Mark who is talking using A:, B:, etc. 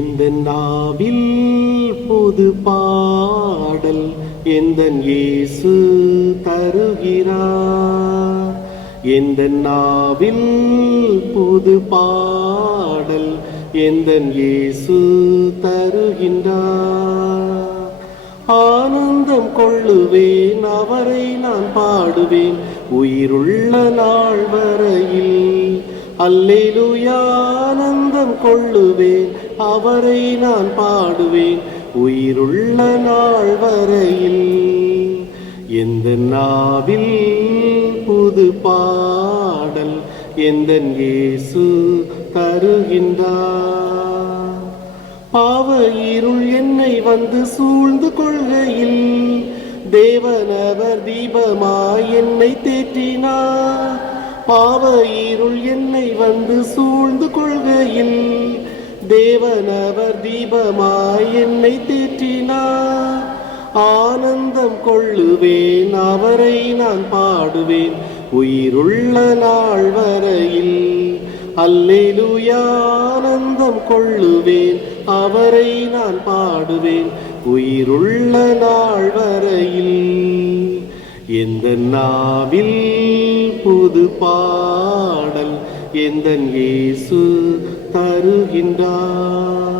A: எந்த நாவில் புது பாடல் எந்த இயேசு தருகிறார்? எந்த நாவில் புது பாடல் எந்த இயேசு தருகின்றார்? ஆனந்தம் கொள்ளுவேன் அவரை நான் பாடுவேன். உயிருள்ள நாள் வரையில் அல்லேலுயானந்தம் கொள்ளுவேன். அவரை நான் பாடுவேன். உயிருள்ள நாள் வரையில் எந்த நாவில் புது பாடல் எந்த இயேசு தருகின்றார்? பாவ இருள் என்னை வந்து சூழ்ந்து கொள்கையில் தேவனவர் தீபமாய் என்னை தேற்றினார். பாவ இருள் என்னை வந்து சூழ்ந்து கொள்கையில் தேவனவர் தீபமாய் என்னை தேற்றினார். ஆனந்தம் கொள்ளுவேன் அவரை நான் பாடுவேன். உயிருள்ள நாள் வரையில் அல்லேலுயா ஆனந்தம் கொள்ளுவேன் அவரை நான் பாடுவேன். உயிருள்ள நாள் எந்த நாவில் புது பாடல் எந்த இயேசு தருகின்றார்?